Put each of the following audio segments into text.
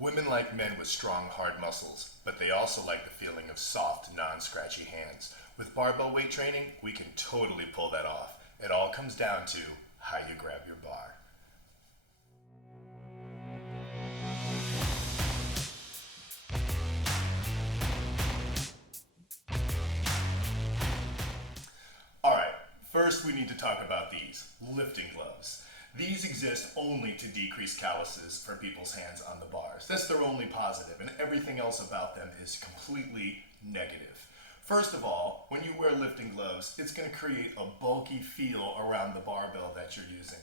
Women like men with strong, hard muscles, but they also like the feeling of soft, non-scratchy hands. With barbell weight training, we can totally pull that off. It all comes down to how you grab your bar. Alright, first we need to talk about these lifting gloves. These exist only to decrease calluses for people's hands on the bars. That's their only positive, and everything else about them is completely negative. First of all, when you wear lifting gloves, it's going to create a bulky feel around the barbell that you're using.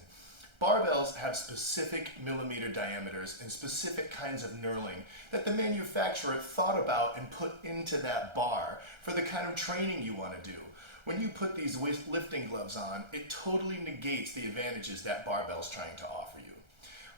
Barbells have specific millimeter diameters and specific kinds of knurling that the manufacturer thought about and put into that bar for the kind of training you want to do. When you put these lifting gloves on, it totally negates the advantages that barbell's trying to offer you.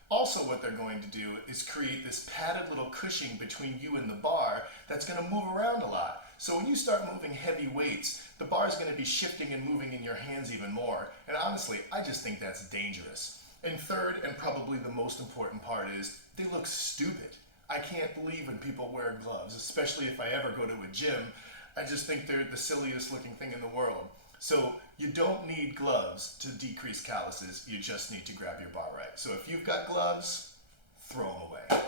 Also, what they're going to do is create this padded little cushion between you and the bar that's going to move around a lot. So when you start moving heavy weights, the bar is going to be shifting and moving in your hands even more. And honestly, I just think that's dangerous. And third, and probably the most important part is, they look stupid. I can't believe when people wear gloves, especially if I ever go to a gym. I just think they're the silliest looking thing in the world. So you don't need gloves to decrease calluses, you just need to grab your bar right. So if you've got gloves, throw them away.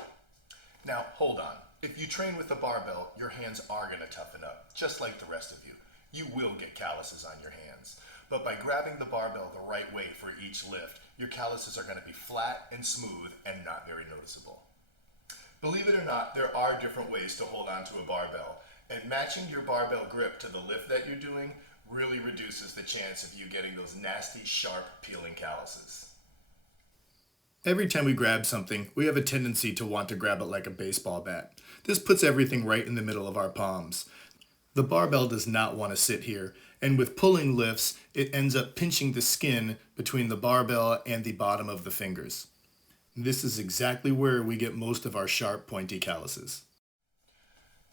Now hold on, if you train with a barbell, your hands are going to toughen up, just like the rest of you. You will get calluses on your hands. But by grabbing the barbell the right way for each lift, your calluses are going to be flat and smooth and not very noticeable. Believe it or not, there are different ways to hold on to a barbell. And matching your barbell grip to the lift that you're doing really reduces the chance of you getting those nasty, sharp, peeling calluses. Every time we grab something, we have a tendency to want to grab it like a baseball bat. This puts everything right in the middle of our palms. The barbell does not want to sit here, and with pulling lifts, it ends up pinching the skin between the barbell and the bottom of the fingers. This is exactly where we get most of our sharp, pointy calluses.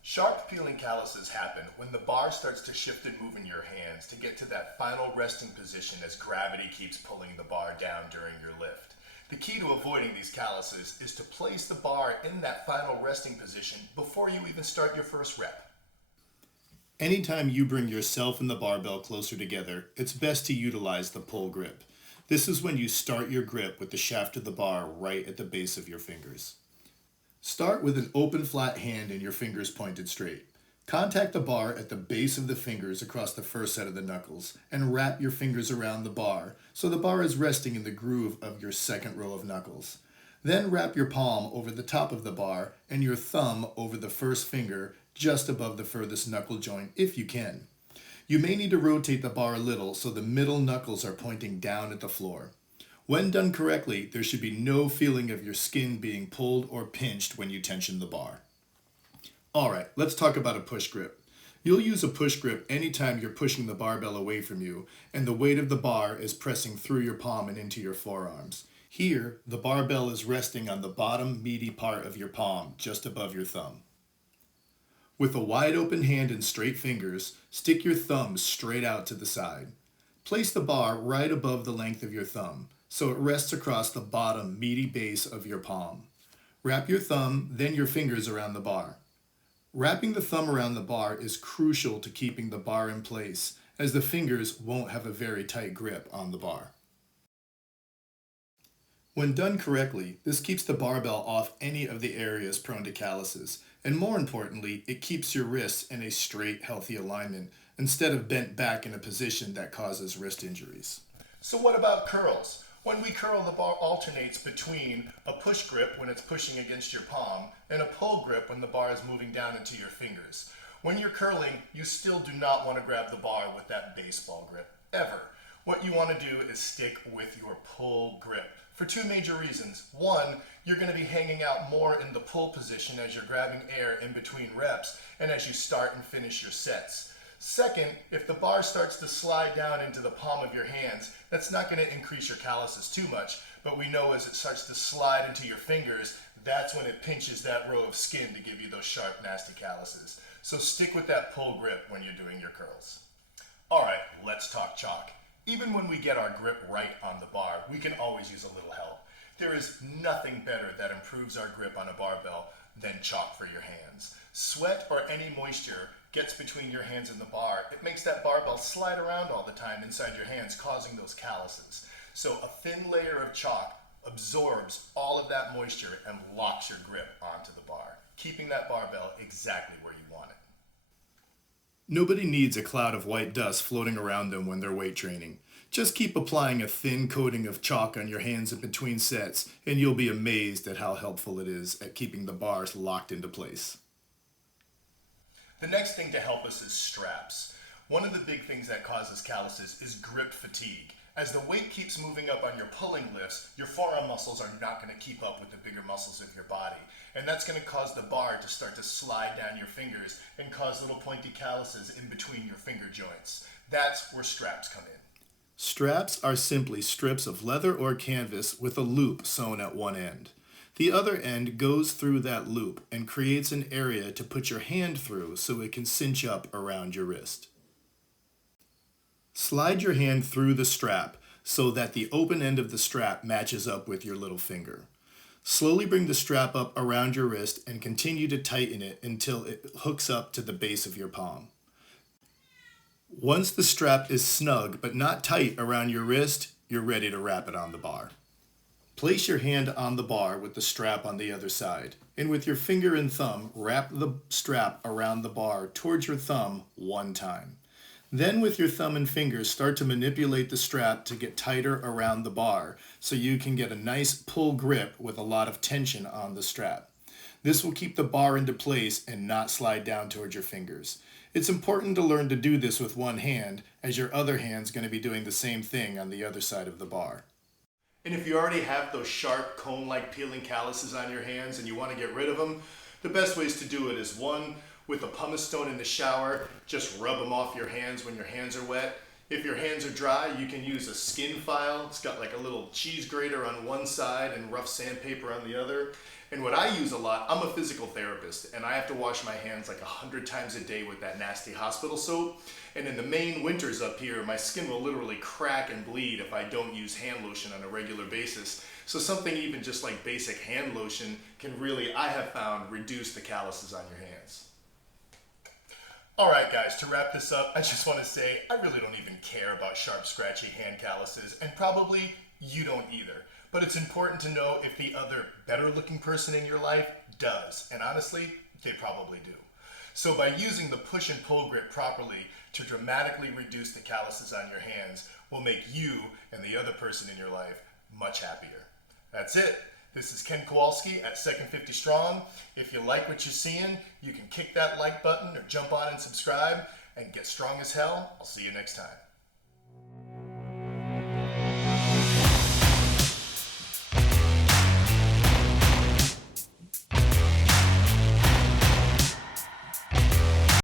Sharp peeling calluses happen when the bar starts to shift and move in your hands to get to that final resting position as gravity keeps pulling the bar down during your lift. The key to avoiding these calluses is to place the bar in that final resting position before you even start your first rep. Anytime you bring yourself and the barbell closer together, it's best to utilize the pull grip. This is when you start your grip with the shaft of the bar right at the base of your fingers. Start with an open flat hand and your fingers pointed straight. Contact the bar at the base of the fingers across the first set of the knuckles and wrap your fingers around the bar so the bar is resting in the groove of your second row of knuckles. Then wrap your palm over the top of the bar and your thumb over the first finger just above the furthest knuckle joint if you can. You may need to rotate the bar a little so the middle knuckles are pointing down at the floor. When done correctly, there should be no feeling of your skin being pulled or pinched when you tension the bar. Alright, let's talk about a push grip. You'll use a push grip anytime you're pushing the barbell away from you and the weight of the bar is pressing through your palm and into your forearms. Here, the barbell is resting on the bottom meaty part of your palm, just above your thumb. With a wide open hand and straight fingers, stick your thumbs straight out to the side. Place the bar right above the length of your thumb, so it rests across the bottom meaty base of your palm. Wrap your thumb, then your fingers around the bar. Wrapping the thumb around the bar is crucial to keeping the bar in place, as the fingers won't have a very tight grip on the bar. When done correctly, this keeps the barbell off any of the areas prone to calluses, and more importantly, it keeps your wrists in a straight, healthy alignment instead of bent back in a position that causes wrist injuries. So what about curls? When we curl, the bar alternates between a push grip when it's pushing against your palm and a pull grip when the bar is moving down into your fingers. When you're curling, you still do not want to grab the bar with that baseball grip, ever. What you want to do is stick with your pull grip for two major reasons. One, you're going to be hanging out more in the pull position as you're grabbing air in between reps and as you start and finish your sets. Second, if the bar starts to slide down into the palm of your hands, that's not going to increase your calluses too much, but we know as it starts to slide into your fingers, that's when it pinches that row of skin to give you those sharp, nasty calluses. So stick with that pull grip when you're doing your curls. All right, let's talk chalk. Even when we get our grip right on the bar, we can always use a little help. There is nothing better that improves our grip on a barbell than chalk for your hands. Sweat or any moisture gets between your hands and the bar. It makes that barbell slide around all the time inside your hands, causing those calluses. So a thin layer of chalk absorbs all of that moisture and locks your grip onto the bar, keeping that barbell exactly where you want it. Nobody needs a cloud of white dust floating around them when they're weight training. Just keep applying a thin coating of chalk on your hands in between sets, and you'll be amazed at how helpful it is at keeping the bars locked into place. The next thing to help us is straps. One of the big things that causes calluses is grip fatigue. As the weight keeps moving up on your pulling lifts, your forearm muscles are not going to keep up with the bigger muscles of your body. And that's going to cause the bar to start to slide down your fingers and cause little pointy calluses in between your finger joints. That's where straps come in. Straps are simply strips of leather or canvas with a loop sewn at one end. The other end goes through that loop and creates an area to put your hand through so it can cinch up around your wrist. Slide your hand through the strap so that the open end of the strap matches up with your little finger. Slowly bring the strap up around your wrist and continue to tighten it until it hooks up to the base of your palm. Once the strap is snug but not tight around your wrist, you're ready to wrap it on the bar. Place your hand on the bar with the strap on the other side, and with your finger and thumb, wrap the strap around the bar towards your thumb one time. Then with your thumb and fingers, start to manipulate the strap to get tighter around the bar so you can get a nice pull grip with a lot of tension on the strap. This will keep the bar into place and not slide down towards your fingers. It's important to learn to do this with one hand, as your other hand's going to be doing the same thing on the other side of the bar. And if you already have those sharp cone-like peeling calluses on your hands and you want to get rid of them, the best ways to do it is one, with a pumice stone in the shower, just rub them off your hands when your hands are wet. If your hands are dry, you can use a skin file. It's got like a little cheese grater on one side and rough sandpaper on the other. And what I use a lot, I'm a physical therapist, and I have to wash my hands like 100 times a day with that nasty hospital soap. And in the Maine winters up here, my skin will literally crack and bleed if I don't use hand lotion on a regular basis. So something even just like basic hand lotion can really, I have found, reduce the calluses on your hands. Alright guys, to wrap this up, I just want to say I really don't even care about sharp, scratchy hand calluses, and probably you don't either. But it's important to know if the other better looking person in your life does, and honestly, they probably do. So by using the push and pull grip properly to dramatically reduce the calluses on your hands will make you and the other person in your life much happier. That's it. This is Ken Kowalski at Second 50 Strong. If you like what you're seeing, you can kick that like button or jump on and subscribe and get strong as hell. I'll see you next time.